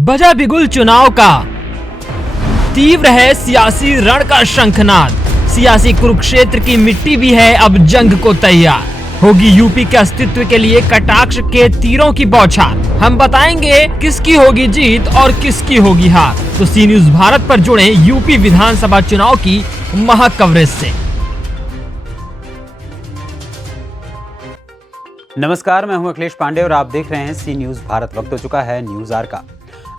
बजा बिगुल चुनाव का, तीव्र है सियासी रण का शंखनाद। सियासी कुरुक्षेत्र की मिट्टी भी है अब जंग को तैयार। होगी यूपी के अस्तित्व के लिए कटाक्ष के तीरों की बौछार। हम बताएंगे किसकी होगी जीत और किसकी होगी हार। तो सी न्यूज भारत पर जुड़े यूपी विधानसभा चुनाव की महक कवरेज से। नमस्कार, मैं हूं अखिलेश पांडे और आप देख रहे हैं सी न्यूज भारत। वक्त हो चुका है न्यूज आवर का।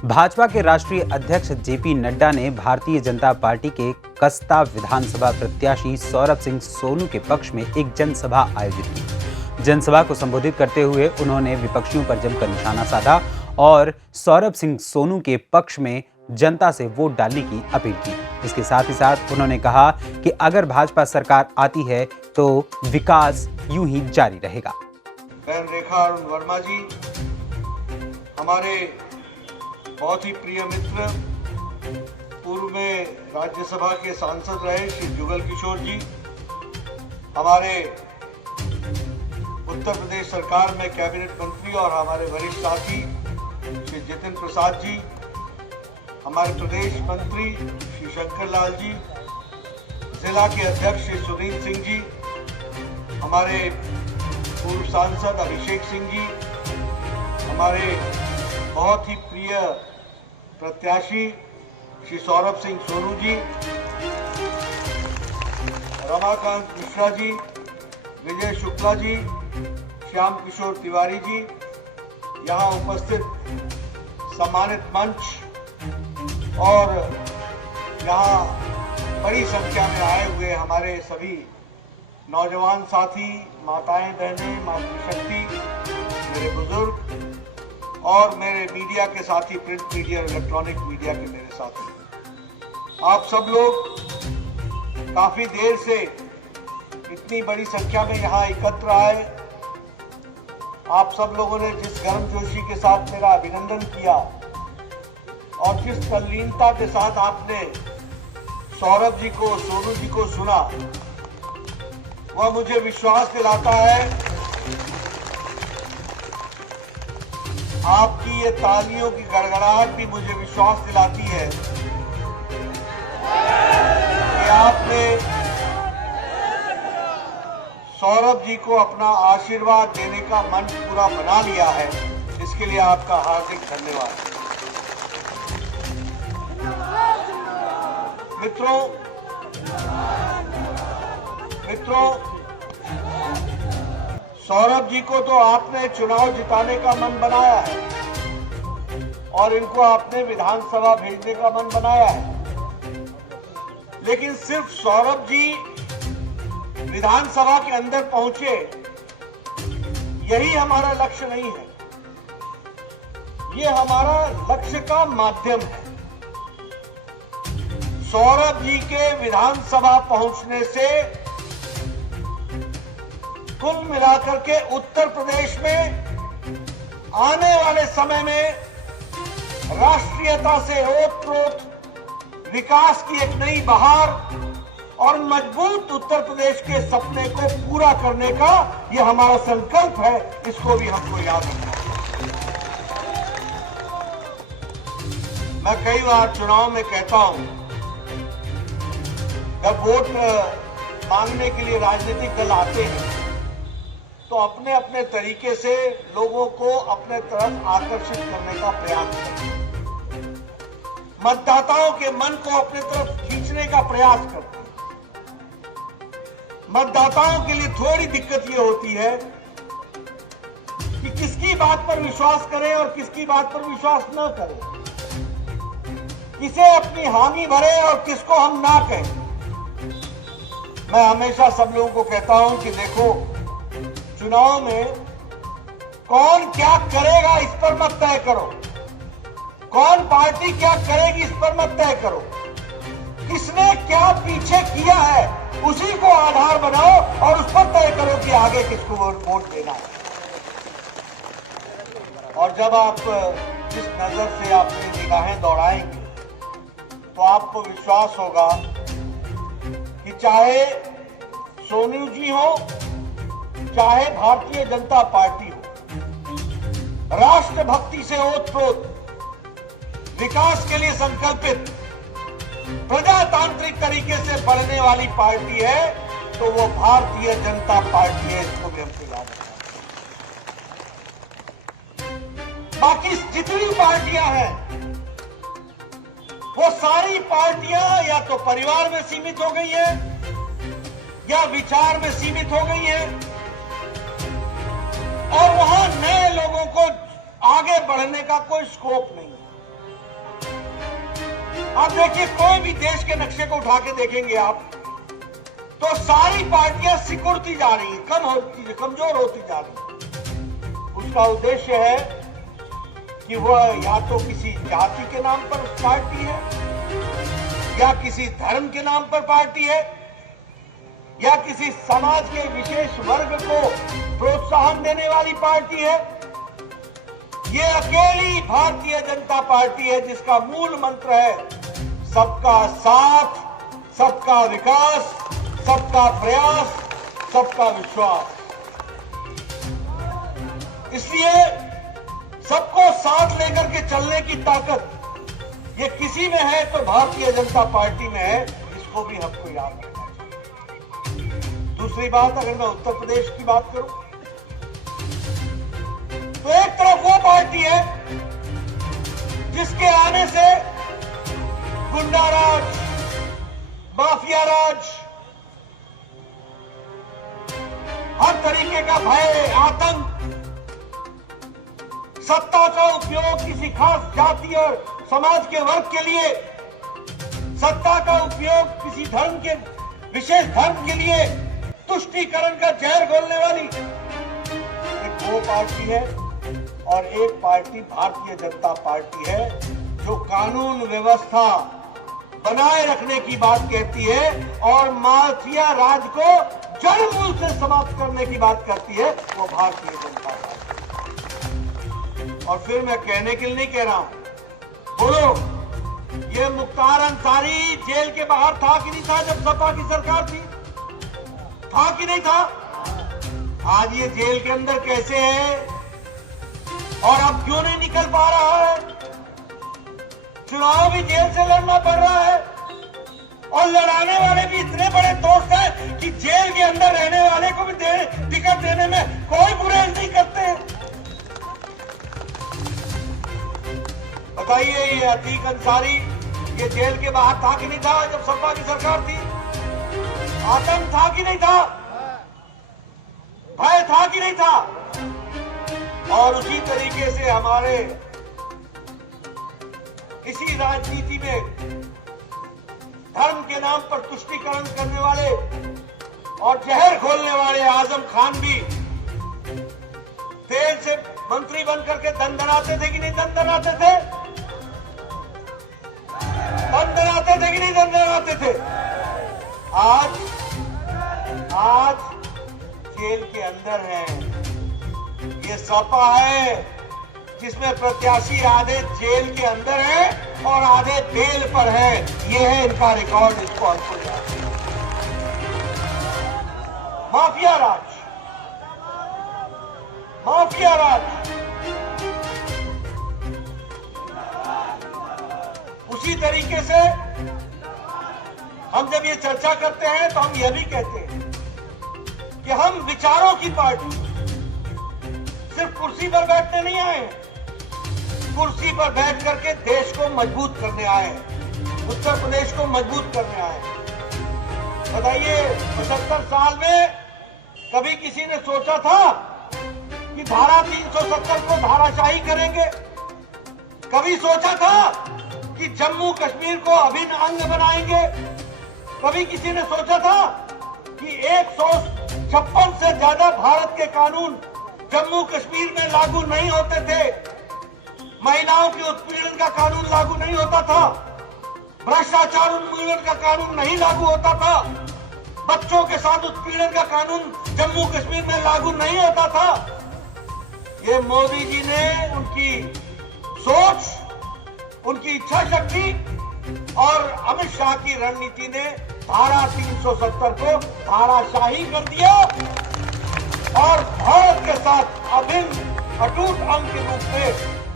भाजपा के राष्ट्रीय अध्यक्ष जेपी नड्डा ने भारतीय जनता पार्टी के कसता विधानसभा प्रत्याशी सौरभ सिंह सोनू के पक्ष में एक जनसभा आयोजित की। जनसभा को संबोधित करते हुए उन्होंने विपक्षियों पर जमकर निशाना साधा और सौरभ सिंह सोनू के पक्ष में जनता से वोट डालने की अपील की। इसके साथ ही साथ उन्होंने कहा कि अगर भाजपा सरकार आती है तो विकास यूं ही जारी रहेगा। बहन रेखा अरुण वर्मा जी, हमारे बहुत ही प्रिय मित्र, पूर्व में राज्यसभा के सांसद रहे श्री जुगल किशोर जी, हमारे उत्तर प्रदेश सरकार में कैबिनेट मंत्री और हमारे वरिष्ठ साथी श्री जितिन प्रसाद जी, हमारे प्रदेश मंत्री श्री शंकर लाल जी, जिला के अध्यक्ष श्री सुनील सिंह जी, हमारे पूर्व सांसद अभिषेक सिंह जी, हमारे बहुत ही प्रिय प्रत्याशी श्री सौरभ सिंह सोनू जी, रमाकांत मिश्रा जी, विजय शुक्ला जी, श्याम किशोर तिवारी जी, यहाँ उपस्थित सम्मानित मंच और यहाँ बड़ी संख्या में आए हुए हमारे सभी नौजवान साथी, माताएं बहनें, मातृशक्ति, मेरे बुजुर्ग और मेरे मीडिया के साथी, प्रिंट मीडिया और इलेक्ट्रॉनिक मीडिया के मेरे साथी, आप सब लोग काफी देर से इतनी बड़ी संख्या में यहाँ एकत्र आए। आप सब लोगों ने जिस गर्मजोशी के साथ मेरा अभिनंदन किया और जिस तल्लीनता के साथ आपने सौरभ जी को, सोनू जी को सुना, वह मुझे विश्वास दिलाता है। आपकी ये तालियों की गड़गड़ाहट भी मुझे विश्वास दिलाती है कि आपने सौरभ जी को अपना आशीर्वाद देने का मन पूरा बना लिया है। इसके लिए आपका हार्दिक धन्यवाद। मित्रों, सौरभ जी को तो आपने चुनाव जिताने का मन बनाया है और इनको आपने विधानसभा भेजने का मन बनाया है, लेकिन सिर्फ सौरभ जी विधानसभा के अंदर पहुंचे, यही हमारा लक्ष्य नहीं है। ये हमारा लक्ष्य का माध्यम है। सौरभ जी के विधानसभा पहुंचने से कुल मिलाकर के उत्तर प्रदेश में आने वाले समय में राष्ट्रीयता से ओत-प्रोत विकास की एक नई बहार और मजबूत उत्तर प्रदेश के सपने को पूरा करने का यह हमारा संकल्प है। इसको भी हमको याद रखना है। मैं कई बार चुनाव में कहता हूं, जब वोट मांगने के लिए राजनीतिक दल आते हैं तो अपने अपने तरीके से लोगों को अपने तरफ आकर्षित करने का प्रयास करते हैं, मतदाताओं के मन को अपने तरफ खींचने का प्रयास करते हैं। मतदाताओं के लिए थोड़ी दिक्कत ये होती है कि किसकी बात पर विश्वास करें और किसकी बात पर विश्वास न करें, किसे अपनी हामी भरे और किसको हम ना कहें। मैं हमेशा सब लोगों को कहता हूं कि देखो, चुनाव में कौन क्या करेगा इस पर मत तय करो, कौन पार्टी क्या करेगी इस पर मत तय करो, किसने क्या पीछे किया है उसी को आधार बनाओ और उस पर तय करो कि आगे किसको वोट देना है। और जब आप जिस नजर से अपनी निगाहें दौड़ाएंगे तो आपको विश्वास होगा कि चाहे सोनू जी हो, चाहे भारतीय जनता पार्टी हो, राष्ट्रभक्ति से ओत-प्रोत विकास के लिए संकल्पित प्रजातांत्रिक तरीके से बढ़ने वाली पार्टी है तो वो भारतीय जनता पार्टी है। इसको भी हमको याद रखना। बाकी जितनी पार्टियां हैं वो सारी पार्टियां या तो परिवार में सीमित हो गई है या विचार में सीमित हो गई है और वहां नए लोगों को आगे बढ़ने का कोई स्कोप नहीं है। आप देखिए, कोई भी देश के नक्शे को उठा के देखेंगे आप तो सारी पार्टियां सिकुड़ती जा रही हैं, कमजोर होती जा रही हैं। उसका उद्देश्य है कि वह या तो किसी जाति के नाम पर पार्टी है या किसी धर्म के नाम पर पार्टी है या किसी समाज के विशेष वर्ग को प्रोत्साहन देने वाली पार्टी है। ये अकेली भारतीय जनता पार्टी है जिसका मूल मंत्र है सबका साथ, सबका विकास, सबका प्रयास, सबका विश्वास। इसलिए सबको साथ लेकर के चलने की ताकत ये किसी में है तो भारतीय जनता पार्टी में है। इसको भी हमको याद रखना चाहिए। दूसरी बात, अगर मैं उत्तर प्रदेश की बात करूं तो एक तरफ वो पार्टी है जिसके आने से गुंडा राज, माफिया राज, हर तरीके का भय, आतंक, सत्ता का उपयोग किसी खास जाति और समाज के वर्ग के लिए, सत्ता का उपयोग किसी धर्म के विशेष धर्म के लिए, तुष्टीकरण का जहर घोलने वाली एक वो पार्टी है और एक पार्टी भारतीय जनता पार्टी है जो कानून व्यवस्था बनाए रखने की बात कहती है और माफिया राज को जड़ मूल से समाप्त करने की बात करती है, वो भारतीय जनता पार्टी। और फिर मैं कहने के लिए नहीं कह रहा हूं, बोलो ये मुख्तार अंसारी जेल के बाहर था कि नहीं था जब सपा की सरकार थी? था कि नहीं था? आज ये जेल के अंदर कैसे है और अब क्यों नहीं निकल पा रहा है? चुनाव भी जेल से लड़ना पड़ रहा है और लड़ाने वाले भी इतने बड़े दोस्त हैं कि जेल के अंदर रहने वाले को भी टिकट देने में कोई गुरेज नहीं करते। बताइए, ये अतीक अंसारी ये जेल के बाहर था कि नहीं था जब सपा की सरकार थी? आतंक था कि नहीं था? भय था कि नहीं था? और उसी तरीके से हमारे इसी राजनीति में धर्म के नाम पर तुष्टीकरण करने वाले और जहर घोलने वाले आजम खान भी तेल से मंत्री बनकर के दंदनाते थे कि नहीं दंदनाते थे? दंदनाते थे कि नहीं दंदनाते थे? आज जेल के अंदर है। ये सपा है जिसमें प्रत्याशी आधे जेल के अंदर है और आधे बेल पर है। ये है इनका रिकॉर्ड। इसको हमको याद है। माफिया राज, माफिया राज। उसी तरीके से हम जब ये चर्चा करते हैं तो हम यह भी कहते हैं कि हम विचारों की पार्टी, सिर्फ कुर्सी पर बैठने नहीं आए हैं, कुर्सी पर बैठ करके देश को मजबूत करने आए हैं, उत्तर प्रदेश को मजबूत करने आए हैं। बताइए, 75 साल में कभी किसी ने सोचा था कि धारा 370 को धाराशाही करेंगे? कभी सोचा था कि जम्मू कश्मीर को अभिन्न अंग बनाएंगे? कभी किसी ने सोचा था कि 156 से ज्यादा भारत के कानून जम्मू कश्मीर में लागू नहीं होते थे? महिलाओं के उत्पीड़न का कानून लागू नहीं होता था, भ्रष्टाचार उन्मूलन का कानून नहीं लागू होता था, बच्चों के साथ उत्पीड़न का कानून जम्मू कश्मीर में लागू नहीं होता था। ये मोदी जी ने उनकी सोच, उनकी इच्छा शक्ति और अमित शाह की रणनीति ने धारा 370 को धाराशाही कर दिया और भारत के साथ अभिन्न अटूट अंग के रूप में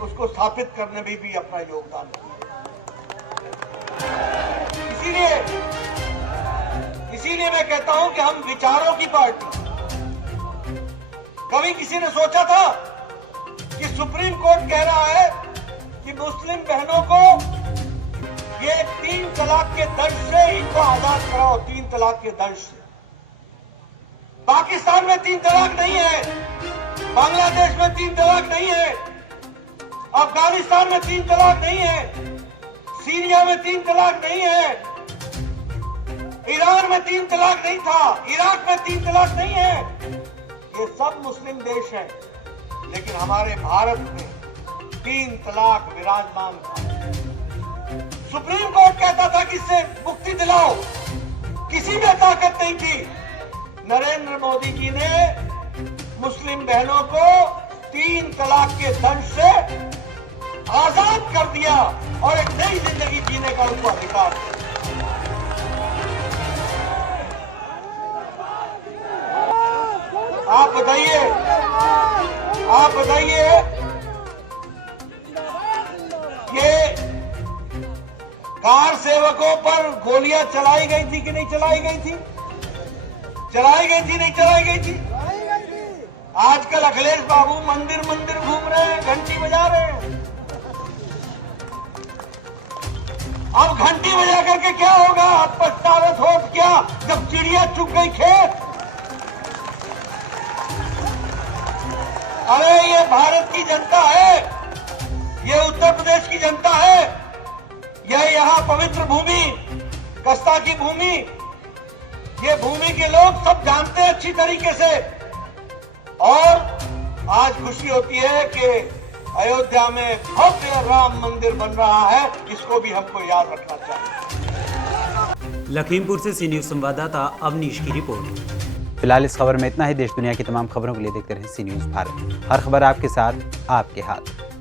उसको स्थापित करने में भी अपना योगदान दिया। इसीलिए मैं कहता हूं कि हम विचारों की पार्टी। कभी किसी ने सोचा था कि सुप्रीम कोर्ट कह रहा है कि मुस्लिम बहनों को ये 3 तलाक के दंड से इनको आजाद कराओ, 3 तलाक के दंड से। पाकिस्तान में 3 तलाक नहीं है, बांग्लादेश में 3 तलाक नहीं है, अफगानिस्तान में 3 तलाक नहीं है, सीरिया में 3 तलाक नहीं है, ईरान में 3 तलाक नहीं था, इराक में 3 तलाक नहीं है। ये सब मुस्लिम देश हैं, लेकिन हमारे भारत में 3 तलाक विराजमान था। सुप्रीम कोर्ट कहता था कि इससे मुक्ति दिलाओ, किसी में ताकत नहीं थी। नरेंद्र मोदी जी ने मुस्लिम बहनों को 3 तलाक के दंड से आजाद कर दिया और एक नई जिंदगी जीने का उनको अधिकार दिया। आप बताइए ये कार सेवकों पर गोलियां चलाई गई थी कि नहीं चलाई गई थी? चलाई गई थी, नहीं चलाई गई थी? आजकल अखिलेश बाबू मंदिर मंदिर घूम रहे हैं, घंटी बजा रहे हैं। अब घंटी बजा करके क्या होगा? आप पछतावत हो क्या जब चिड़िया चुग गई खेत? अरे ये भारत की जनता है, ये उत्तर प्रदेश की जनता है, यह यहाँ पवित्र भूमि, कस्ता की भूमि, ये भूमि के लोग सब जानते हैं अच्छी तरीके से। और आज खुशी होती है कि अयोध्या में भव्य राम मंदिर बन रहा है, इसको भी हमको याद रखना चाहिए। लखीमपुर से सी न्यूज संवाददाता अवनीश की रिपोर्ट। फिलहाल इस खबर में इतना ही। देश दुनिया की तमाम खबरों के लिए देखते रहें सी न्यूज भारत। हर खबर आपके साथ, आपके हाथ।